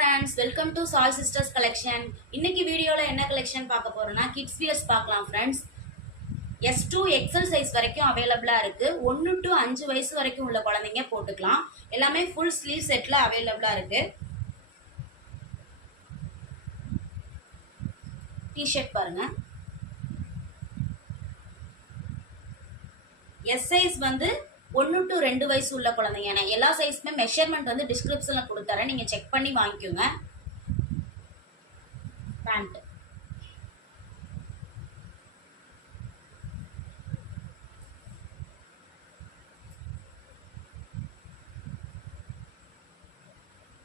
friends, welcome to Sol Sisters collection. இன்னைக்கு வீடியோல என்ன கலெக்ஷன் பார்க்க போறோம்னா kids wears பார்க்கலாம் friends. S2 XL size வரைக்கும் அவேலபிளா இருக்கு. 1 to 5 வயசு வரைக்கும் உள்ள குழந்தைங்க போட்டுக்கலாம். எல்லாமே full sleeve setல அவேலபிளா இருக்கு. T-shirt பாருங்க. S size வந்து 1 to 2 வயசு உள்ள குழந்தைங்க. நான் எல்லா சைஸ்மே மெஷர்மெண்ட் வந்து டிஸ்கிரிப்ஷன்ல கொடுத்துறேன், நீங்க செக் பண்ணி வாங்கிக்கோங்க. பேண்ட்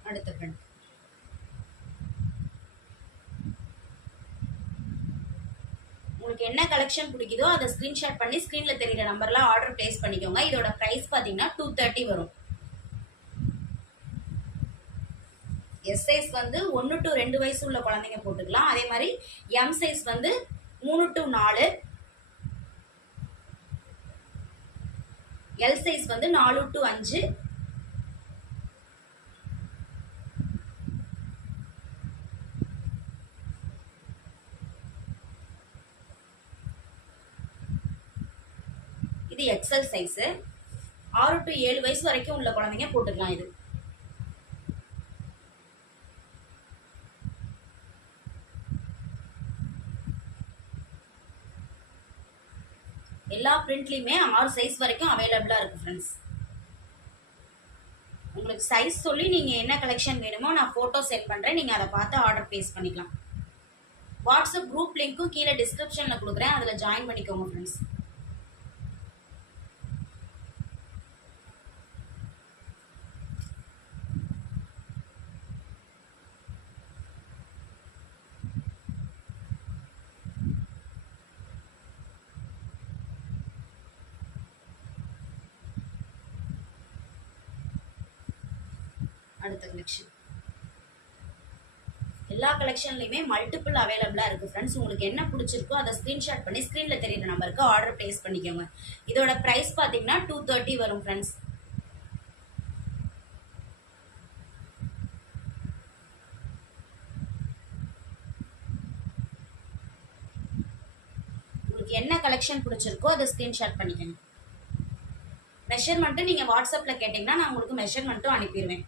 அடுத்த பேண்ட் உங்களுக்கு என்ன கலெக்ஷன் பிடிக்குதோ அதை ஸ்கிரீன்ஷாட் பண்ணி ஸ்கிரீன்ல தெரியுற நம்பர்ல ஆர்டர் பிளேஸ் பண்ணிக்கோங்க. இதோட பிரைஸ் பாத்தீங்கன்னா 230 வரும். எஸ் சைஸ் வந்து 1 to 2 வயசு உள்ள குழந்தைங்க போட்டுக்கலாம். அதே மாதிரி எம் சைஸ் வந்து 3 to 4, எல் சைஸ் வந்து 4 to 5, இது எக்ஸல் சைஸ். 6 to 7 வயசு வரைக்கும் உள்ள குழந்தைங்க போட்டுக்கலாம். இது எல்லா பிரிண்ட்லயுமே 6 சைஸ் வரைக்கும் அவைலபிளா இருக்கு ஃப்ரெண்ட்ஸ். உங்களுக்கு சைஸ் சொல்லி நீங்க என்ன கலெக்ஷன் வேணுமோ நான் போட்டோ சென்ட் பண்றேன், நீங்க அதை பார்த்து ஆர்டர் பிளேஸ் பண்ணிக்கலாம். வாட்ஸ்அப் குரூப் லிங்க்கும் கீழே டிஸ்கிரிப்ஷன்ல கொடுக்குறேன், அதுல ஜாயின் பண்ணிக்கோங்க ஃப்ரெண்ட்ஸ். அடுத்த கலெக்ஷன் எல்லா கலெக்ஷன்லயுமே மல்டிபிள் அவைலபிளா இருக்கு ஃப்ரெண்ட்ஸ். உங்களுக்கு என்ன பிடிச்சிருக்கோ அதை ஸ்கிரீன்ஷாட் பண்ணி ஸ்கிரீன்ல தெரியுற நம்பருக்கு ஆர்டர் பிளேஸ் பண்ணிக்கோங்க. இதோட பிரைஸ் பாத்தீங்கன்னா 230 வரும் ஃப்ரெண்ட்ஸ். உங்களுக்கு என்ன கலெக்ஷன் பிடிச்சிருக்கோ அதை ஸ்கிரீன்ஷாட் பண்ணிக்கோங்க. மெஷர்மெண்ட்டு நீங்க வாட்ஸ்அப்ல கேட்டீங்கன்னா நான் உங்களுக்கு மெஷர்மெண்ட்டும் அனுப்பிடுவேன்.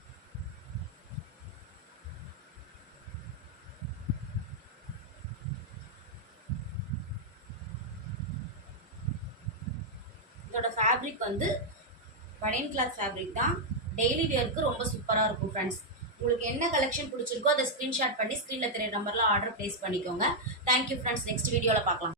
இதோட ஃபேப்ரிக் வந்து பனியன் கிளாத் ஃபேப்ரிக் தான். டெய்லி வியருக்கு ரொம்ப சூப்பரா இருக்கும் ஃப்ரெண்ட்ஸ். உங்களுக்கு என்ன கலெக்ஷன் பிடிச்சிருக்கோ அதை ஸ்கிரீன்ஷாட் பண்ணி ஸ்கிரீன்ல தெரியுற நம்பர்ல ஆர்டர் பிளேஸ் பண்ணிக்கோங்க. Thank you friends. நெக்ஸ்ட் வீடியோல பார்க்கலாம்.